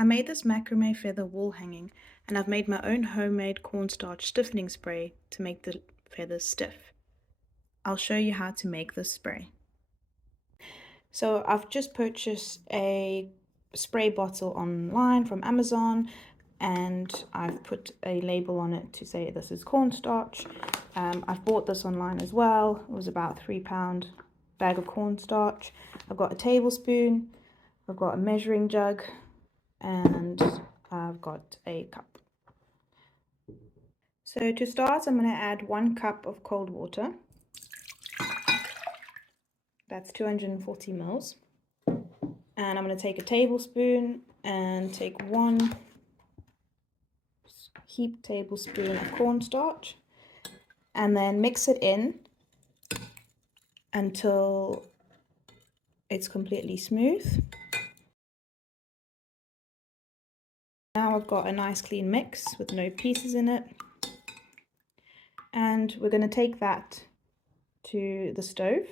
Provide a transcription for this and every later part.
I made this macrame feather wall hanging, and I've made my own homemade cornstarch stiffening spray to make the feathers stiff. I'll show you how to make this spray. So I've just purchased a spray bottle online from Amazon, and I've put a label on it to say this is cornstarch. I've bought this online as well. It was about £3 bag of cornstarch. I've got a tablespoon, I've got a measuring jug, and I've got a cup. So to start, I'm going to add 1 cup of cold water. That's 240 mils. And I'm going to take a tablespoon and take 1 heaped tablespoon of cornstarch, and then mix it in until it's completely smooth. Now I've got a nice clean mix with no pieces in it, and we're going to take that to the stove.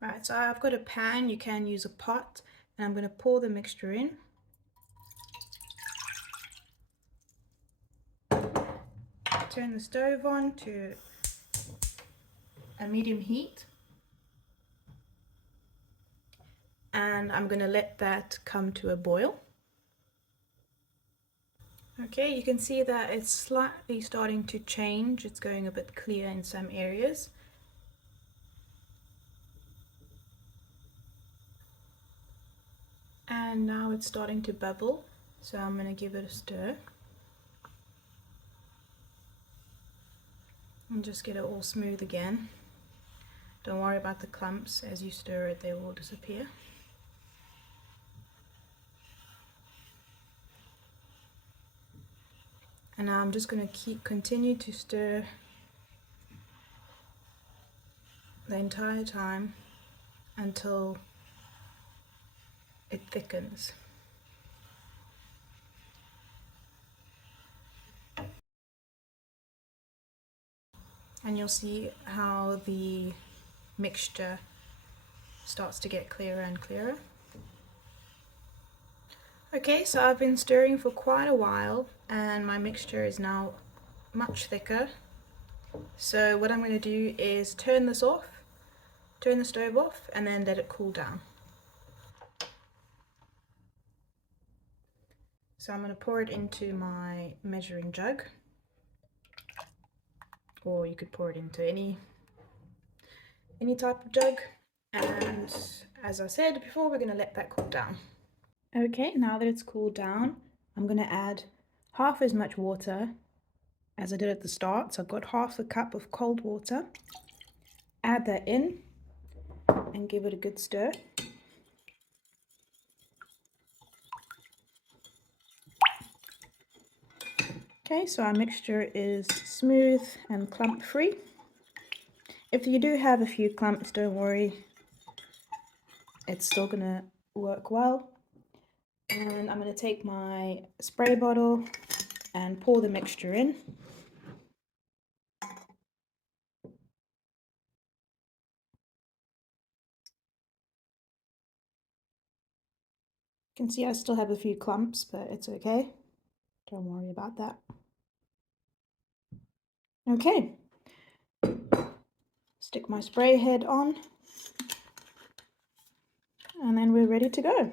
Right, so I've got a pan, you can use a pot, and I'm going to pour the mixture in. Turn the stove on to a medium heat, and I'm going to let that come to a boil. Okay, you can see that it's slightly starting to change. It's going a bit clear in some areas. And now it's starting to bubble, so I'm going to give it a stir. And just get it all smooth again. Don't worry about the clumps. As you stir it, they will disappear. And now I'm just going to continue to stir the entire time until it thickens. And you'll see how the mixture starts to get clearer and clearer. Okay, so I've been stirring for quite a while and my mixture is now much thicker. So what I'm going to do is turn the stove off, and then let it cool down. So I'm going to pour it into my measuring jug, or you could pour it into any type of jug, and as I said before, we're going to let that cool down. Okay, now that it's cooled down, I'm going to add half as much water as I did at the start. So I've got half a cup of cold water. Add that in and give it a good stir. Okay, so our mixture is smooth and clump free. If you do have a few clumps, don't worry, it's still gonna work well. And I'm gonna take my spray bottle and pour the mixture in. You can see I still have a few clumps, but it's okay. Don't worry about that. Okay, stick my spray head on, and then we're ready to go.